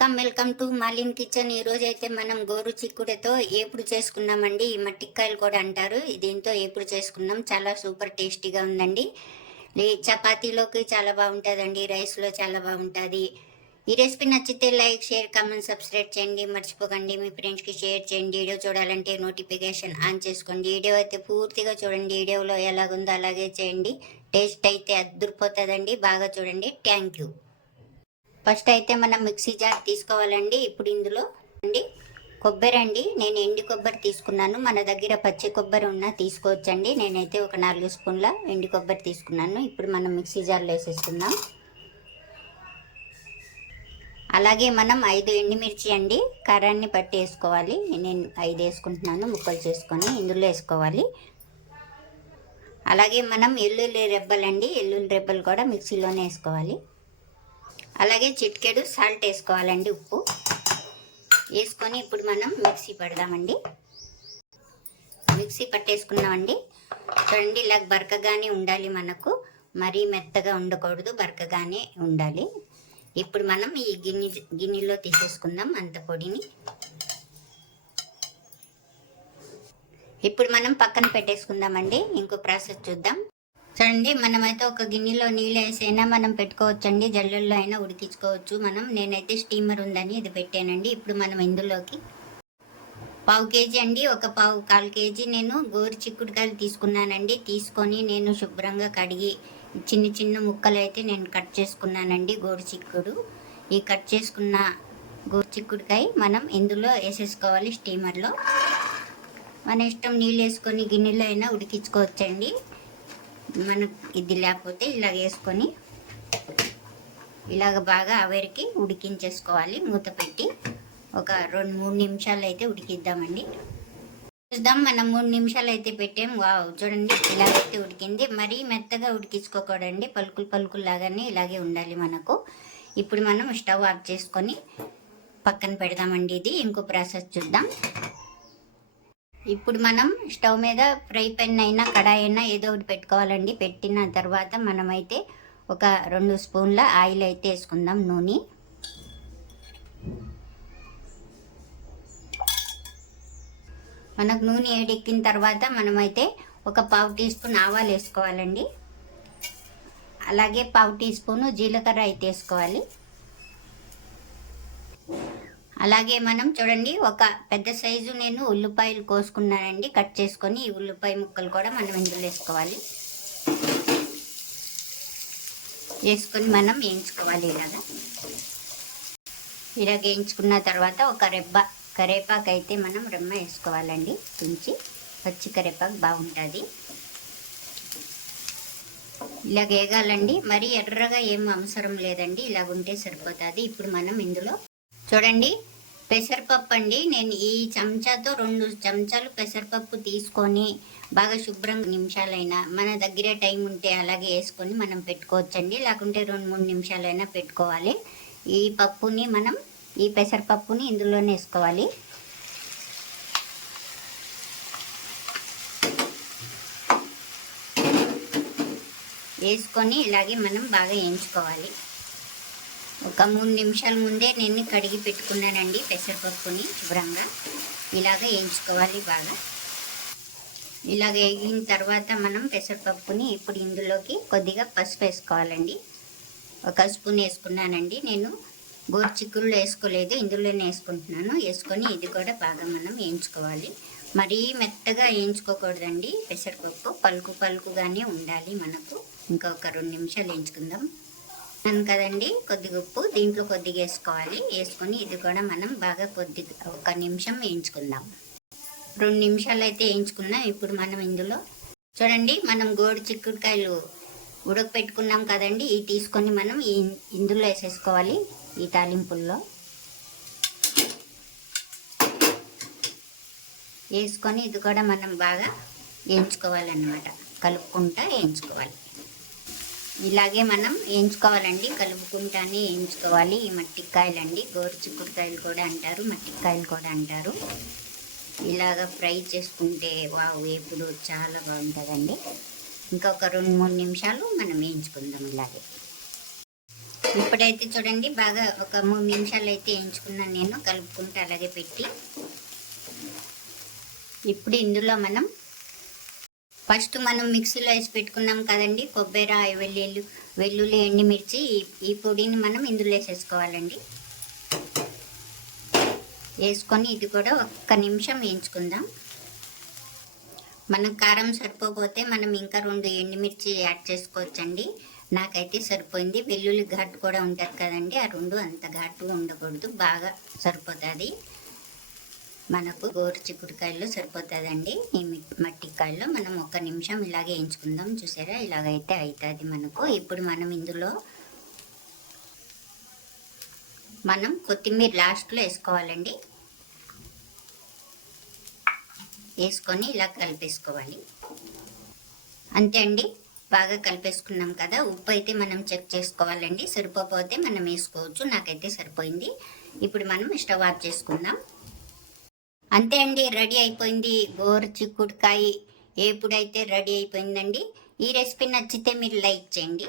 Come welcome to Malin kitchen. ఈరోజు అయితే మనం గోరు చిక్కుడుతో ఏపుడు చేసుకున్నామండి. ఈ మట్టికాయలు కూడా అంటారు. దీంతో ఏపుడు చేసుకున్నాం. చాలా సూపర్ టేస్టీగా ఉందండి. చపాతీలోకి చాలా బాగుంటుందండి. రైస్లో చాలా బాగుంటుంది. ఈ రెసిపీ నచ్చితే లైక్ షేర్ కామెంట్ సబ్స్క్రైబ్ చేయండి. మర్చిపోకండి. మీ ఫ్రెండ్స్కి షేర్ చేయండి. వీడియో చూడాలంటే నోటిఫికేషన్ ఆన్ చేసుకోండి. వీడియో అయితే పూర్తిగా చూడండి. వీడియోలో ఎలాగుందో అలాగే చేయండి. టేస్ట్ అయితే అద్దరిపోతుందండి. బాగా చూడండి. Thank you. ఫస్ట్ అయితే మనం మిక్సీ జార్ తీసుకోవాలండి. ఇప్పుడు ఇందులో అండి కొబ్బరి అండి. నేను ఎండి కొబ్బరి తీసుకున్నాను. మన దగ్గర పచ్చి కొబ్బరి ఉన్నా తీసుకోవచ్చండి. నేనైతే ఒక నాలుగు స్పూన్ల ఎండి కొబ్బరి తీసుకున్నాను. ఇప్పుడు మనం మిక్సీ జార్లో వేసేస్తున్నాం అలాగే మనం ఐదు ఎండుమిర్చి అండి కారాన్ని పట్టి వేసుకోవాలి. నేను ఐదు వేసుకుంటున్నాను. ముక్కలు చేసుకొని ఇందులో వేసుకోవాలి. అలాగే మనం ఎల్లుల్లి రెబ్బలండి. ఎల్లుల్లి రెబ్బలు కూడా మిక్సీలోనే వేసుకోవాలి. అలాగే చిట్కెడు సాల్ట్ వేసుకోవాలండి ఉప్పు. వేసుకొని ఇప్పుడు మనం మిక్సీ పెడదామండి. మిక్సీ పట్టేసుకున్నామండి. చూడండి ఇలా బరకగానే ఉండాలి మనకు. మరీ మెత్తగా ఉండకూడదు బరకగానే ఉండాలి. ఇప్పుడు మనం ఈ గిన్నె గిన్నెలో తీసేసుకుందాం అంత పొడిని. ఇప్పుడు మనం పక్కన పెట్టేసుకుందామండి. ఇంకో ప్రాసెస్ చూద్దాం. చూడండి మనమైతే ఒక గిన్నెలో నీళ్ళు వేసైనా మనం పెట్టుకోవచ్చండి. జల్లెల్లో అయినా ఉడికించుకోవచ్చు మనం. నేనైతే స్టీమర్ ఉందని ఇది పెట్టానండి. ఇప్పుడు మనం ఇందులోకి పావు కేజీ అండి. ఒక పావు కాల్ కేజీ నేను గోరు చిక్కుడుకాయలు తీసుకున్నానండి. తీసుకొని నేను శుభ్రంగా కడిగి చిన్న చిన్న ముక్కలు అయితే నేను కట్ చేసుకున్నానండి గోరు చిక్కుడు. ఈ కట్ చేసుకున్న గోరు చిక్కుడుకాయ మనం ఇందులో వేసేసుకోవాలి స్టీమర్లో. మన ఇష్టం నీళ్ళు వేసుకొని గిన్నెలో అయినా ఉడికించుకోవచ్చండి. మనకు ఇది లేకపోతే ఇలా వేసుకొని ఇలాగ బాగా ఆవిరికి ఉడికించేసుకోవాలి. మూత పెట్టి ఒక రెండు మూడు నిమిషాలు అయితే ఉడికిద్దామండి. చూద్దాం మనం మూడు నిమిషాలు అయితే పెట్టాం. వావ్ చూడండి ఇలాగైతే ఉడికింది. మరీ మెత్తగా ఉడికించుకోకూడండి పలుకులు పలుకులు లాగానే ఇలాగే ఉండాలి మనకు. ఇప్పుడు మనం స్టవ్ ఆఫ్ చేసుకొని పక్కన పెడదామండి ఇది. ఇంకో ప్రాసెస్ చూద్దాం. ఇప్పుడు మనం స్టవ్ మీద ఫ్రై పెన్ అయినా కడాయి అయినా ఏదో ఒకటి పెట్టుకోవాలండి. పెట్టిన తర్వాత మనమైతే ఒక రెండు స్పూన్ల ఆయిల్ అయితే వేసుకుందాం నూనె. మనకు నూనె ఏడెక్కిన తర్వాత మనమైతే ఒక పావు టీ స్పూన్ ఆవాలు వేసుకోవాలండి. అలాగే పావు టీ స్పూన్ జీలకర్ర అయితే వేసుకోవాలి. అలాగే మనం చూడండి ఒక పెద్ద సైజు నేను ఉల్లిపాయలు కోసుకున్నానండి. కట్ చేసుకొని ఈ ఉల్లిపాయ ముక్కలు కూడా మనం ఇందులో వేసుకోవాలి. వేసుకొని మనం వేయించుకోవాలి ఇలాగా. ఇలాగ వేయించుకున్న తర్వాత ఒక రెబ్బ కరేపాకు అయితే మనం రెమ్మ వేసుకోవాలండి. తుంచి పచ్చి కరేపాకు బాగుంటుంది. ఇలాగ వేగాలండి. మరీ ఎర్రగా ఏం అవసరం లేదండి. ఇలాగ ఉంటే సరిపోతుంది. ఇప్పుడు మనం ఇందులో చూడండి పెసరపప్పు అండి నేను ఈ చెంచాతో రెండు చెంచాలు పెసరపప్పు తీసుకొని బాగా శుభ్రంగా నిమిషాలైనా మన దగ్గర టైం ఉంటే అలాగే వేసుకొని మనం పెట్టుకోవచ్చండి. లేకుంటే రెండు మూడు నిమిషాలైనా పెట్టుకోవాలి. ఈ పప్పుని మనం ఈ పెసరపప్పుని ఇందులోనే వేసుకోవాలి. వేసుకొని ఇలాగే మనం బాగా వేయించుకోవాలి. ఒక మూడు నిమిషాల ముందే నేను కడిగి పెట్టుకున్నానండి పెసరపప్పుని శుభ్రంగా. ఇలాగ వేయించుకోవాలి బాగా. ఇలాగ వేగిన తర్వాత మనం పెసరపప్పుని ఇప్పుడు ఇందులోకి కొద్దిగా పసుపు వేసుకోవాలండి. ఒక స్పూన్ వేసుకున్నానండి నేను. గోరు చిక్కుళ్ళు వేసుకోలేదు ఇందులోనే వేసుకుంటున్నాను. వేసుకొని ఇది కూడా బాగా మనం వేయించుకోవాలి. మరీ మెత్తగా వేయించుకోకూడదండి. పెసరపప్పు పలుకు పలుకుగానే ఉండాలి మనకు. ఇంకా ఒక రెండు నిమిషాలు వేయించుకుందాం. అన్నాను కదండి. కొద్దిగా ఉప్పు దీంట్లో కొద్దిగా వేసుకోవాలి. వేసుకొని ఇది కూడా మనం బాగా కొద్దిగా ఒక నిమిషం వేయించుకుందాం. రెండు నిమిషాలు అయితే వేయించుకున్నాం. ఇప్పుడు మనం ఇందులో చూడండి మనం గోడు చిక్కుడుకాయలు ఉడకపెట్టుకున్నాం కదండి. ఇవి తీసుకొని మనం ఇందులో వేసేసుకోవాలి ఈ తాలింపుల్లో. వేసుకొని ఇది కూడా మనం బాగా వేయించుకోవాలన్నమాట. కలుపుకుంటా వేయించుకోవాలి. ఇలాగే మనం వేయించుకోవాలండి కలుపుకుంటానే వేయించుకోవాలి ఈ మట్టికాయలండి. గోరు చిక్కుడుకాయలు కూడా అంటారు. మట్టికాయలు కూడా అంటారు. ఇలాగ ఫ్రై చేసుకుంటే వావ్ వేపుడు చాలా బాగుంటుందండి. ఇంకొక రెండు మూడు నిమిషాలు మనం వేయించుకుందాం ఇలాగే. ఇప్పుడైతే చూడండి బాగా ఒక మూడు నిమిషాలు అయితే వేయించుకున్నాను నేను. కలుపుకుంటే అలాగే పెట్టి. ఇప్పుడు ఇందులో మనం ఫస్ట్ మనం మిక్సీలో వేసి పెట్టుకున్నాం కదండి కొబ్బరి వెల్లుల్లి వెల్లుల్లి ఎండుమిర్చి ఈ- ఈ పొడిని మనం ఇందులో వేసేసుకోవాలండి. వేసుకొని ఇది కూడా ఒక్క నిమిషం వేయించుకుందాం. మనం కారం సరిపోతే మనం ఇంకా రెండు ఎండుమిర్చి యాడ్ చేసుకోవచ్చండి. నాకైతే సరిపోయింది. వెల్లుల్లి ఘాటు కూడా ఉంటుంది కదండి ఆ రెండు అంత ఘాటు ఉండకూడదు బాగా సరిపోతుంది. మనకు గోరు చిక్కుడుకాయలు సరిపోతుందండి. ఈ మి- మట్టికాయల్లో మనం ఒక నిమిషం ఇలాగే వేయించుకుందాం చూసారా? ఇలాగైతే అవుతుంది మనకు. ఇప్పుడు మనం ఇందులో మనం కొత్తిమీర లాస్ట్లో వేసుకోవాలండి. వేసుకొని ఇలా కలిపేసుకోవాలి. అంతే అండి. బాగా కలిపేసుకున్నాం కదా. ఉప్పు అయితే మనం చెక్ చేసుకోవాలండి. సరిపోతే మనం వేసుకోవచ్చు. నాకైతే సరిపోయింది. ఇప్పుడు మనం స్టవ్ ఆఫ్ చేసుకుందాం. అంతే అండి రెడీ అయిపోయింది. గోరు చిక్కుడుకాయ ఎప్పుడైతే రెడీ అయిపోయిందండి. ఈ రెసిపీ నచ్చితే మీరు లైక్ చేయండి.